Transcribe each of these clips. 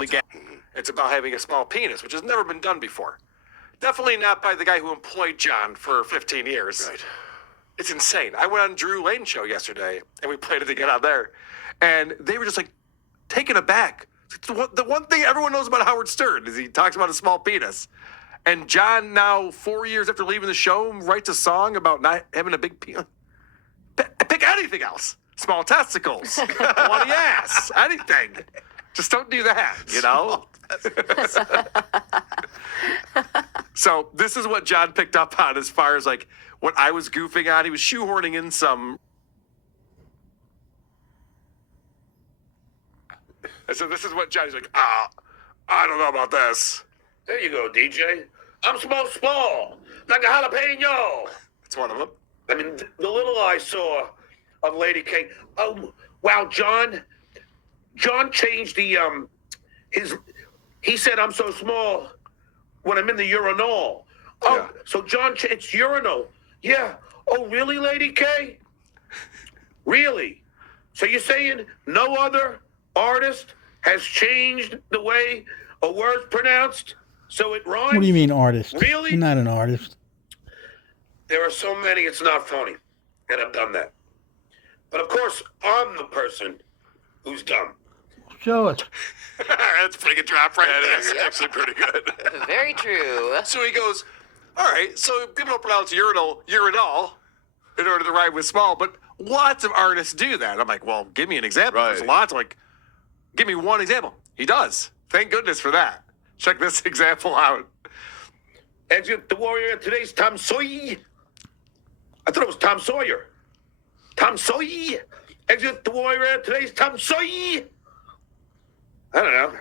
began. It's about having a small penis, which has never been done before. Definitely not by the guy who employed John for 15 years. Right. It's insane. I went on Drew Lane's show yesterday, and we played it again out there, and they were just like taken aback. The one thing everyone knows about Howard Stern is he talks about a small penis. And John, now 4 years after leaving the show, writes a song about not having a big penis. Pick anything else. Small testicles, bloody ass, anything. Just don't do that, you know? So this is what John picked up on as far as like what I was goofing on. He was shoehorning in some. So this is what Johnny's like, I don't know about this. There you go, DJ. I'm small, like a jalapeno. It's one of them. I mean, the little I saw of Lady K. Oh, wow, John changed the he said I'm so small when I'm in the urinal. Oh, yeah. So John, it's urinal. Yeah. Oh, really, Lady K? Really? So you're saying no other artist has changed the way a word's pronounced so it rhymes? What do you mean artist? Really? You're not an artist. There are so many, it's not funny. And I've done that. But of course, I'm the person who's dumb. Show us. That's a pretty good drop right there. That is actually pretty good. Very true. So he goes, all right, so people don't pronounce urinal in order to rhyme with small, but lots of artists do that. I'm like, well, give me an example. Right. There's lots. I'm like, give me one example. He does. Thank goodness for that. Check this example out. Exit the Warrior, today's Tom Sawyer. I thought it was Tom Sawyer. Tom Sawyer. Exit the Warrior, today's Tom Sawyer. I don't know.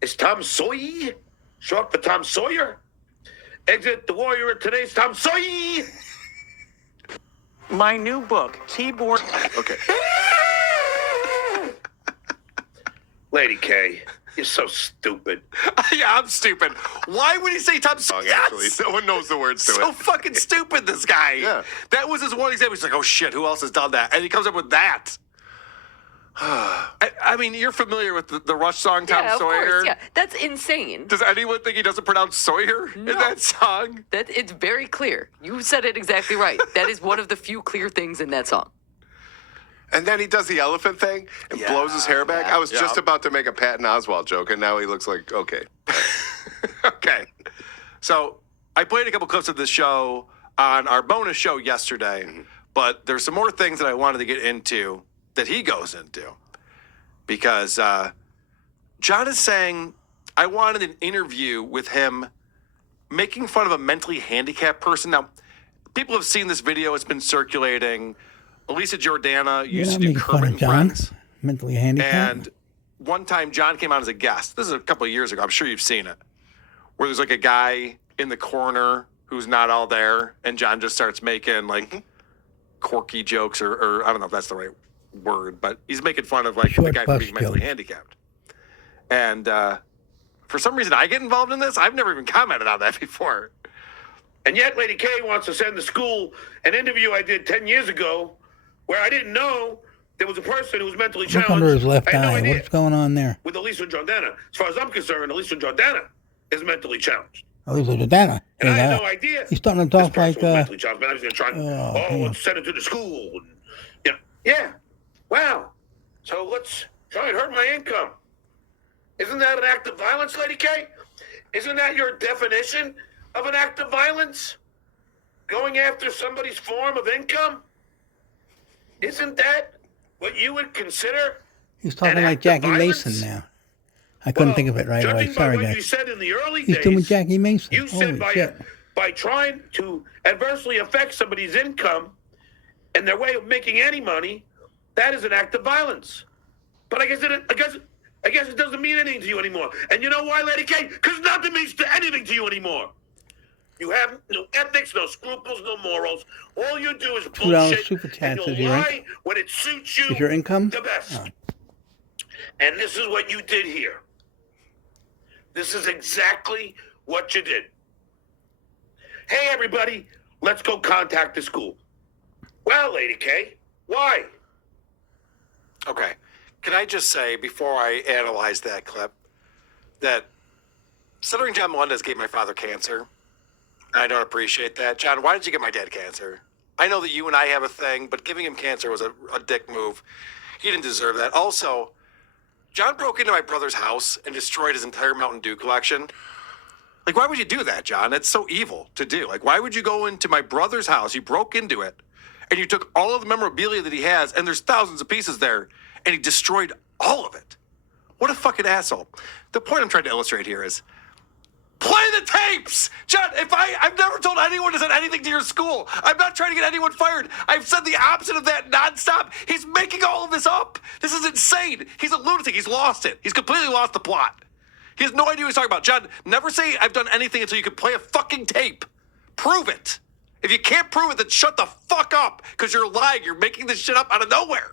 Is Tom Sawyer short for Tom Sawyer? Exit the Warrior, today's Tom Sawyer. My new book, Keyboard. Okay. Lady K, you're so stupid. Yeah, I'm stupid. Why would he say Tom Sawyer? Actually, no one knows the words to So it. fucking stupid, this guy. Yeah. That was his one example. He's like, oh shit, who else has done that? And he comes up with that. I mean, you're familiar with the Rush song, Tom Yeah, of Sawyer? course, yeah. That's insane. Does anyone think he doesn't pronounce Sawyer in No. that song? It's very clear. You said it exactly right. That is one of the few clear things in that song. And then he does the elephant thing and blows his hair back. I was just about to make a Patton Oswalt joke, and now he looks like, okay. Okay. So I played a couple clips of this show on our bonus show yesterday, but there's some more things that I wanted to get into that he goes into. Because John is saying, I wanted an interview with him making fun of a mentally handicapped person. Now, people have seen this video. It's been circulating. Elisa Jordana You're used not to do making fun Kermit of John. Friends. Mentally handicapped. And one time John came on as a guest. This is a couple of years ago. I'm sure you've seen it. Where there's like a guy in the corner who's not all there. And John just starts making like quirky jokes or I don't know if that's the right word, but he's making fun of like the Short guy for bus being mentally jokes. handicapped. And for some reason I get involved in this. I've never even commented on that before. And yet Lady K wants to send the school an interview I did 10 years ago where I didn't know there was a person who was mentally Look challenged. under his left I had no eye. idea. What's going on there? With Elisa Jordana. As far as I'm concerned, Elisa Jordana is mentally challenged. Oh, he's a Jordana. And I had no idea. He's starting to this talk person like, was mentally challenged, man. I was going to try and, damn. let's send it to the school. And, yeah. Wow. So let's try and hurt my income. Isn't that an act of violence, Lady K? Isn't that your definition of an act of violence? Going after somebody's form of income? Isn't that what you would consider? He's talking an like act of Jackie violence? Mason now. I couldn't think of it right away. Judging Sorry, by what you guys. said in the early He's days, doing Jackie Mason. you said Holy by trying to adversely affect somebody's income and their way of making any money, that is an act of violence. But I guess it doesn't mean anything to you anymore. And you know why, Lady K? Because nothing means anything to you anymore. You have no ethics, no scruples, no morals. All you do is $2 bullshit, super and chats you is your lie when it suits you Is your income? the best. Oh. And this is what you did here. This is exactly what you did. Hey, everybody, let's go contact the school. Well, Lady K, why? Okay. Can I just say, before I analyze that clip, that Stuttering John Melendez gave my father cancer. And I don't appreciate that. John, why did you give my dad cancer? I know that you and I have a thing, but giving him cancer was a dick move. He didn't deserve that. Also, John broke into my brother's house and destroyed his entire Mountain Dew collection. Like, why would you do that, John? It's so evil to do. Like, why would you go into my brother's house? You broke into it, and you took all of the memorabilia that he has, and there's thousands of pieces there, and he destroyed all of it. What a fucking asshole. The point I'm trying to illustrate here is, play the tapes! John, I've never told anyone to send anything to your school. I'm not trying to get anyone fired. I've said the opposite of that nonstop. He's making all of this up. This is insane. He's a lunatic. He's lost it. He's completely lost the plot. He has no idea what he's talking about. John, never say I've done anything until you can play a fucking tape. Prove it. If you can't prove it, then shut the fuck up, because you're lying. You're making this shit up out of nowhere.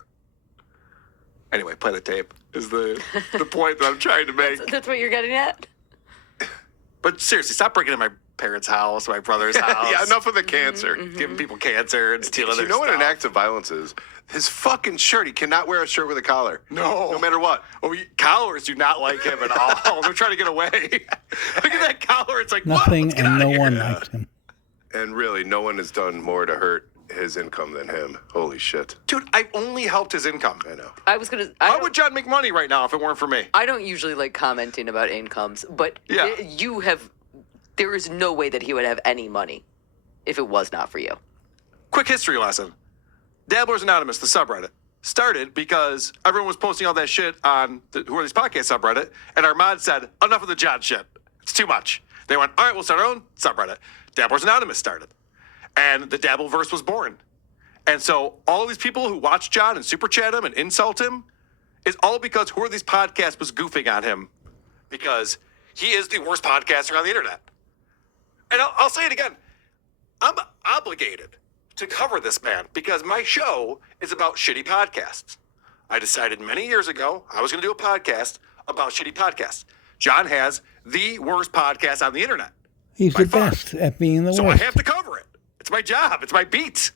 Anyway, play the tape is the point that I'm trying to make. That's what you're getting at? But seriously, stop breaking into my parents' house, my brother's house. Yeah, enough of the cancer. Giving people cancer and stealing their You know what an stuff. act of violence is? His fucking shirt. He cannot wear a shirt with a collar. No matter what. Oh, collars do not like him at all. They're trying to get away. Look at that collar. It's like, Nothing what? Let's get and outta no here. one likes him. And really, no one has done more to hurt his income than him. Holy shit. Dude, I only helped his income. I know. How would John make money right now if it weren't for me? I don't usually like commenting about incomes, but Yeah. there is no way that he would have any money if it was not for you. Quick history lesson. Dabblers Anonymous, the subreddit, started because everyone was posting all that shit on the Who Are These Podcasts subreddit, and our mod said, enough of the John shit. It's too much. They went, all right, we'll start our own subreddit. Dabblers Anonymous started. And the Dabbleverse was born. And so all of these people who watch John and super chat him and insult him is all because Who Are These Podcasts was goofing on him, because he is the worst podcaster on the internet. And I'll say it again. I'm obligated to cover this man because my show is about shitty podcasts. I decided many years ago I was going to do a podcast about shitty podcasts. John has the worst podcast on the internet. He's By the far. best at being the So worst. I have to cover it. It's my job. It's my beat.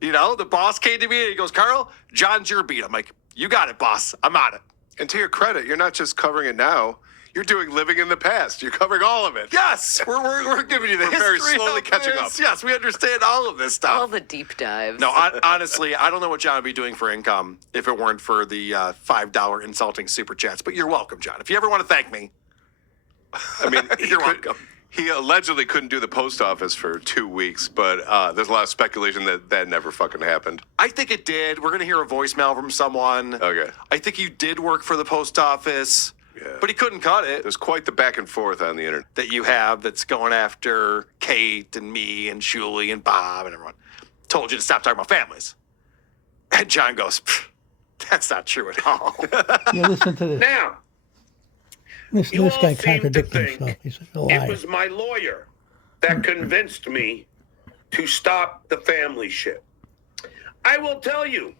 You know, the boss came to me and he goes, Carl, John's your beat. I'm like, you got it, boss. I'm on it. And to your credit, you're not just covering it now. You're doing living in the past. You're covering all of it. Yes, we're giving you the We're history. very slowly of catching this. up. Yes, we understand all of this stuff. All the deep dives. No, honestly, I don't know what John would be doing for income if it weren't for the $5 insulting super chats. But you're welcome, John. If you ever want to thank me, I mean, you're welcome. He allegedly couldn't do the post office for 2 weeks, but there's a lot of speculation that never fucking happened. I think it did. We're going to hear a voicemail from someone. Okay. I think you did work for the post office, but he couldn't cut it. There's quite the back and forth on the internet. That you have that's going after Kate and me and Julie and Bob and everyone. Told you to stop talking about families. And John goes, that's not true at all. Yeah, listen to this. Now, This you all guy seem to contradicts think himself. He's a it liar. was my lawyer that convinced me to stop the family shit. I will tell you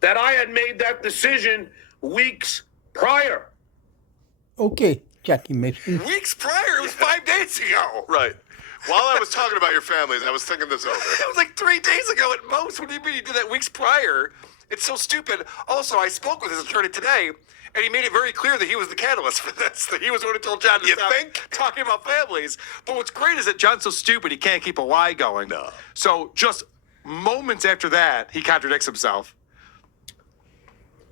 that I had made that decision weeks prior. Okay, Jackie Mason. Weeks prior, it was 5 days ago. Right. While I was talking about your families, I was thinking this over. It was like 3 days ago at most. What do you mean you did that weeks prior? It's so stupid. Also, I spoke with his attorney today, and he made it very clear that he was the catalyst for this. That he was the one who told John to You stop think? talking about families. But what's great is that John's so stupid he can't keep a lie going. No. So just moments after that, he contradicts himself.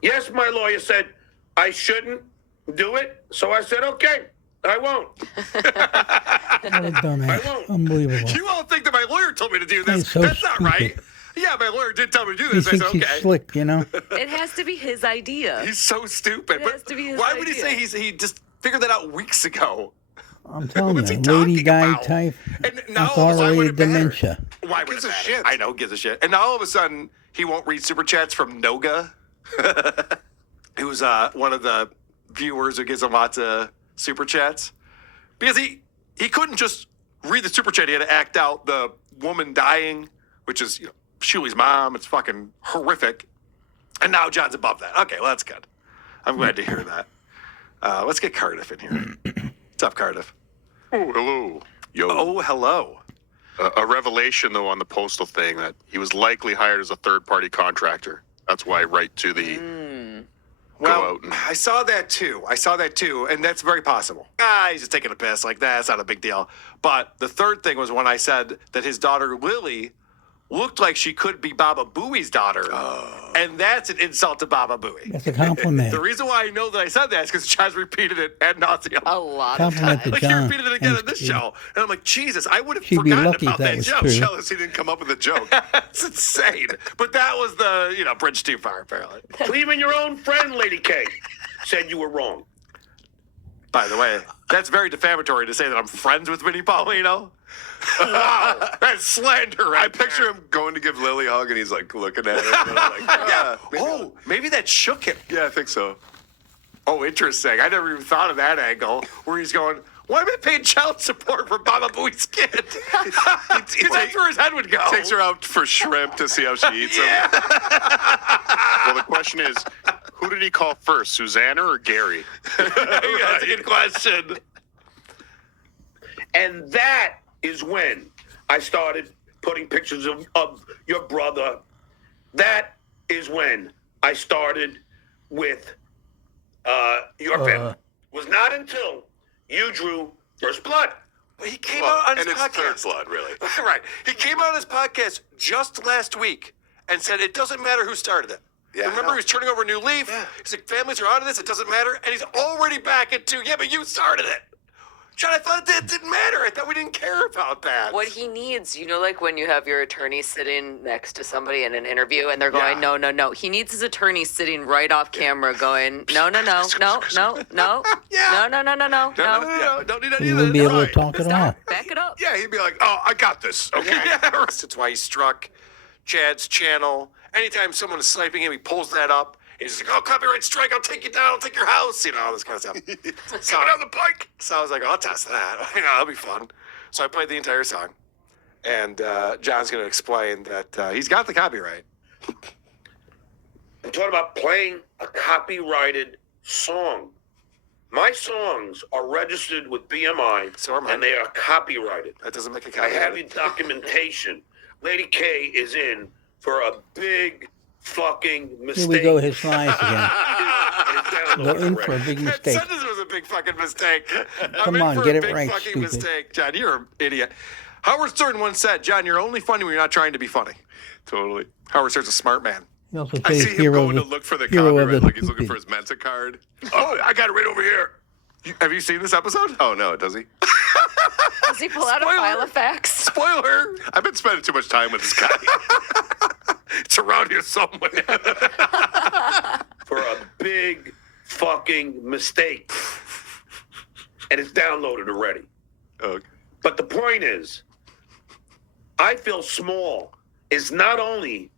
Yes, my lawyer said I shouldn't do it, so I said, okay, I won't. What a dumbass. I won't. Unbelievable. You all think that my lawyer told me to do this. He's so That's not stupid. right. Yeah, my lawyer did tell me to do He this. I thinks said, he's okay. slick, you know? It has to be his idea. He's so stupid. It But has to be his why would he idea. say he just figured that out weeks ago? I'm telling What's you, he lady talking guy about? type, And now all of a sudden, why would authoritative it matter? dementia. Why would Gives it a matter? shit. I know, gives a shit. And now all of a sudden, he won't read super chats from Noga, who's one of the viewers who gives him lots of super chats, because he couldn't just read the super chat. He had to act out the woman dying, which is Shuli's mom. It's fucking horrific. And now John's above that. Okay, well that's good. I'm glad to hear that. Let's get Cardiff in here. What's up, Cardiff? Oh, hello. Yo. Oh, hello. A revelation, though, on the postal thing that he was likely hired as a third-party contractor. That's why I write to the Well, out and I saw that too. And that's very possible. He's just taking a piss. Like, that's not a big deal. But the third thing was when I said that his daughter, Lily, looked like she could be Baba Booey's daughter. And that's an insult to Baba Booey. That's a compliment. The reason why I know that I said that is because John's repeated it ad nauseum. A lot of Compliment times. to Like, he John. repeated it again Thanks, in this Steve. show. And I'm like, Jesus, I would have She'd be forgotten lucky about if that that was joke. true. Jealous he didn't come up with a joke. That's insane. But that was the, bridge too far, apparently. Even your own friend, Lady K, said you were wrong. By the way, that's very defamatory to say that I'm friends with Vinnie Paulino. Wow, that's slander, right? I picture him going to give Lily a hug, and he's like looking at her. And I'm like, Maybe that shook him. yeah, I think so. Oh, interesting. I never even thought of that angle where he's going, why am I paying child support for Baba Booey's kid? Because that's where his head would go. Takes her out for shrimp to see how she eats them. well, the question is, who did he call first, Susanna or Gary? That's a good question. And that is when I started putting pictures of your brother. That is when I started with your family. Was not until you drew First Blood. He came out on his and it's podcast. third blood, really. Right. He came out on his podcast just last week and said it doesn't matter who started it. Yeah, I Remember, know. he was turning over a new leaf. Yeah. He's like, families are out of this. It doesn't matter. And he's already back into, yeah, but you started it. John, I thought it didn't matter. I thought we didn't care about that. What he needs, like when you have your attorney sitting next to somebody in an interview and they're going, Yeah. no. He needs his attorney sitting right off camera going, no. Yeah. No. No. Don't need any You of wouldn't this. be able to Right. talk at all. Back it up. Yeah, he'd be like, "Oh, I got this." Okay. Yeah, that's why he struck Chad's channel. Anytime someone is sniping him, he pulls that up. He's like, "Oh, copyright strike! I'll take you down. I'll take your house." All this kind of stuff. So, Coming down the pike. So I was like, "I'll test that. That'll be fun." So I played the entire song, and John's going to explain that he's got the copyright. I'm talking about playing a copyrighted song. My songs are registered with BMI, So are mine. and they are copyrighted. That doesn't make a I copyright. have the documentation. Lady K is in for a big fucking Here mistake. we go, his lines again. And it's downloaded Go in for a already. big That mistake. sentence was a big fucking mistake. Come I'm on, in for get a it big right, fucking stupid. mistake. John, you're an idiot. Howard Stern once said, "John, you're only funny when you're not trying to be funny." Totally. Howard Stern's a smart man. He also I says see him hero going to of look for the hero of copyright, the like he's looking stupid. for his Mensa card. Oh, I got it right over here. Have you seen this episode? Oh no, does he? Does he pull out a Spoiler. file of facts? Spoiler. I've been spending too much time with this guy. It's around here somewhere. For a big fucking mistake. And it's downloaded already. Okay. But the point is, I Feel Small is not only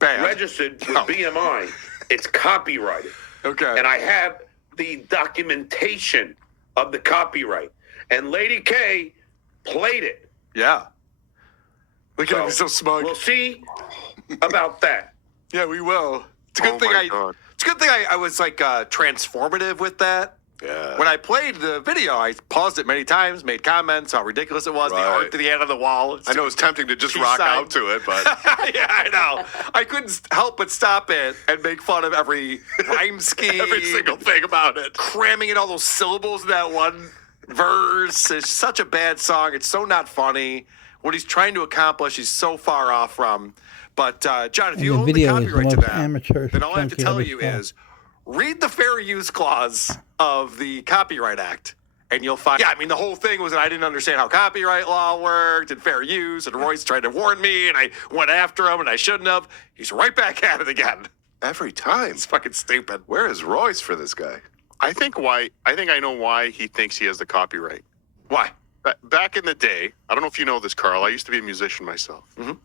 Bad. registered with Oh. BMI, it's copyrighted. Okay. And I have the documentation of the copyright. And Lady K played it. Yeah. Look at him, he's so smug. We'll see about that. Yeah, we will. It's a good Oh thing my God. It's a good thing I was like transformative with that. Yeah. When I played the video, I paused it many times, made comments, how ridiculous it was, the Right. art to the end of the wall. I know it's tempting to just Peace rock sign. out to it, but Yeah, I know. I couldn't help but stop it and make fun of every rhyme scheme. every single thing about it. Cramming in all those syllables in that one verse. It's such a bad song. It's so not funny. What he's trying to accomplish, he's so far off from. But, John, if And you the own the video is the copyright to most that, amateur then all I have to junkie tell ever you saw. is read the fair use clause of the Copyright Act. And you'll find, yeah, I mean, the whole thing was that I didn't understand how copyright law worked and fair use. And Royce tried to warn me, and I went after him, and I shouldn't have. He's right back at it again. Every time. It's fucking stupid. Where is Royce for this guy? I think I know why he thinks he has the copyright. Why? Back in the day, I don't know if you know this, Carl. I used to be a musician myself. Mhm.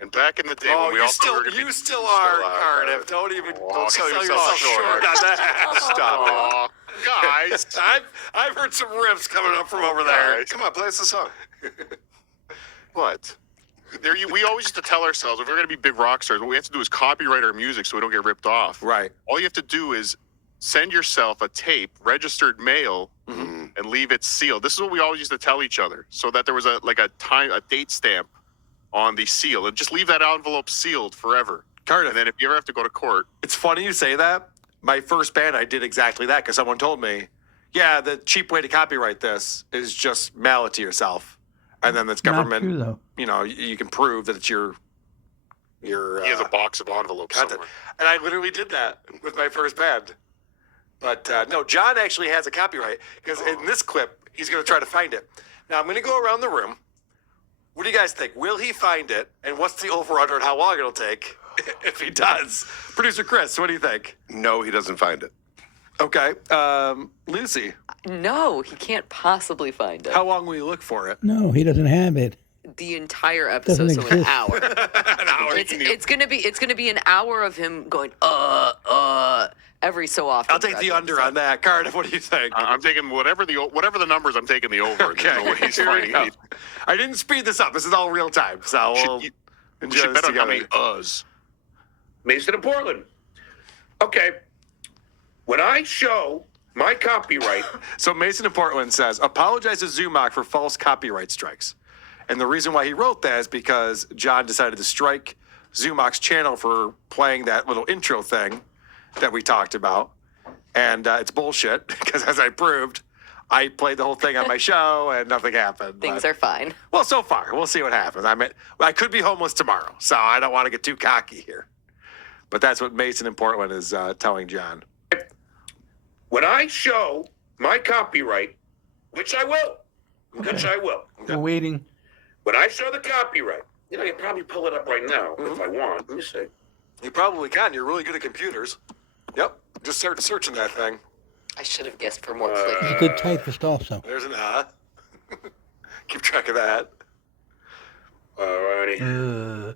And back in the day, Oh, when we you all still, thought we were you still are, Cardiff. Don't sell yourself short on that. Stop it. Aw, guys. I've heard some riffs coming up from over there. Come on, play us a song. What? We always used to tell ourselves if we're going to be big rock stars, what we have to do is copyright our music so we don't get ripped off. Right. All you have to do is send yourself a tape, registered mail, and leave it sealed. This is what we always used to tell each other, so that there was a date stamp on the seal, and just leave that envelope sealed forever. Cardiff, And then if you ever have to go to court, it's funny you say that. my first band, I did exactly that because someone told me, yeah, the cheap way to copyright this is just mail it to yourself, and then it's government. Not true, though. You know, you can prove that it's your. He has a box of envelopes content. somewhere. And I literally did that with my first band. But no, John actually has a copyright because in this clip, he's going to try to find it. Now, I'm going to go around the room. What do you guys think? Will he find it? And what's the over-under and how long it'll take if he does? Producer Chris, what do you think? No, he doesn't find it. Okay. Lucy, No, he can't possibly find it. how long will you look for it? No, he doesn't have it. The entire episode, so Doesn't an exist. hour. An hour. It's gonna be an hour of him going every so often. I'll take throughout the under on that. Cardiff, what do you think? I'm taking whatever the numbers. I'm taking the over. Okay, There's no way he's here we finding go. anything. I didn't speed this up. This is all real time, so we'll You enjoy should this bet on how together. many uhs. Mason and Portland. Okay. When I show my copyright, So Mason in Portland says, apologize to Zumach for false copyright strikes. And the reason why he wrote that is because John decided to strike Zumach's channel for playing that little intro thing that we talked about. And it's bullshit because, as I proved, I played the whole thing on my show and nothing happened. Things But- are fine. Well, so far. We'll see what happens. I could be homeless tomorrow, so I don't want to get too cocky here. But that's what Mason in Portland is telling John. when I show my copyright, which I will, We're waiting. when I show the copyright, you can probably pull it up right now if I want. Let me see. You probably can. You're really good at computers. Yep. Just start searching that thing. I should have guessed for more He's a clicky. good typist also. There's an Keep track of that. Alrighty.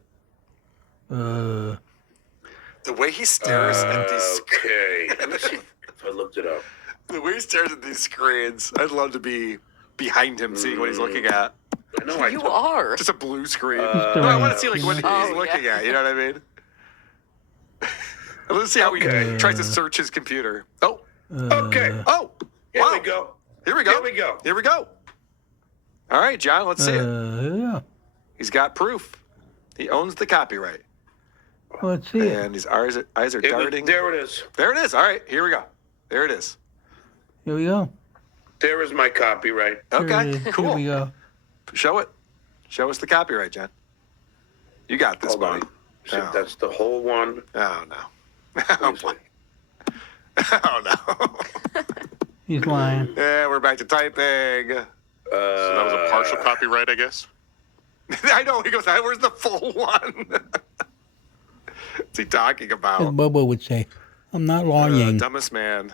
The way he stares at these Okay. Let me see if I looked it up. the way he stares at these screens, I'd love to be behind him seeing what he's looking at. I know I You took- are. Just a blue screen. He's No, I doing want to it. see like what he's Oh, looking yeah. at. You know what I mean? Let's see how Okay. he tries to search his computer. Oh, Okay. oh, Here wow. we go. Here we go. Here we go. Here we go. All right, John, let's see it. Yeah. He's got proof. He owns the copyright. Let's see it. And his eyes are darting. There it is. There it is. All right, here we go. There it is. Here we go. There is my copyright. Here it Okay, is. Here cool. we go. Show it. Show us the copyright, John. You got this, Hold buddy. on. See, Oh. that's the whole one. Oh, no. Let Oh, me see. boy. Oh, no. He's lying. Yeah, we're back to typing. So that was a partial copyright, I guess. I know. He goes, where's the full one? What's he talking As about? Bobo would say, I'm not lying. Dumbest man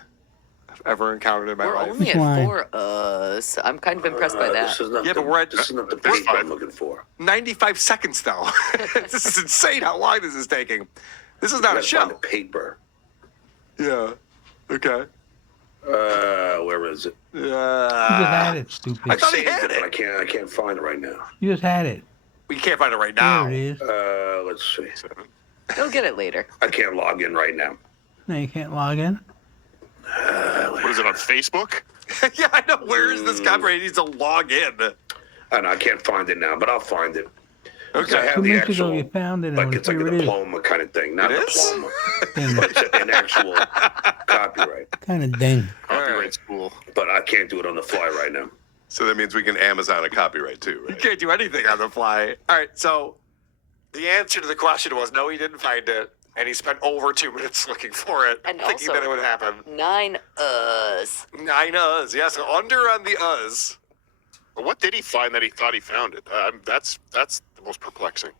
I've ever encountered in my We're life. only He's at lying. 4 us. I'm kind of impressed by that. This is not Yeah, the, but we're at- this is not the That's paper fine. I'm looking for. 95 seconds, though. This is insane how long this is taking. This is not a I gotta find show. the paper. Yeah. Okay. Where is it? You just had it, I stupid. thought he Saved had but I it. can't find it right now. You just had it. We can't find it right now. There it is. Let's see. You'll get it later. I can't log in right now. No, you can't log in. What is it on Facebook? Yeah, I know. Where is this copyright? He needs to log in. I know I can't find it now, but I'll find it. 'Cause I Okay. have 2 the minutes ago actual, you found it. like And it's like here a it is. diploma kind of thing, not It a is? diploma, Dang, but it's an actual copyright. kind of dang. Copyright school. But I can't do it on the fly right now. So that means we can Amazon a copyright too, You right? can't do anything on the fly. All right, so the answer to the question was no, he didn't find it, and he spent over 2 minutes looking for it, And thinking also- that it would happen. 9 us. 9 uhs, yes, under on the uhs. But what did he find that he thought he found it? That's the most perplexing.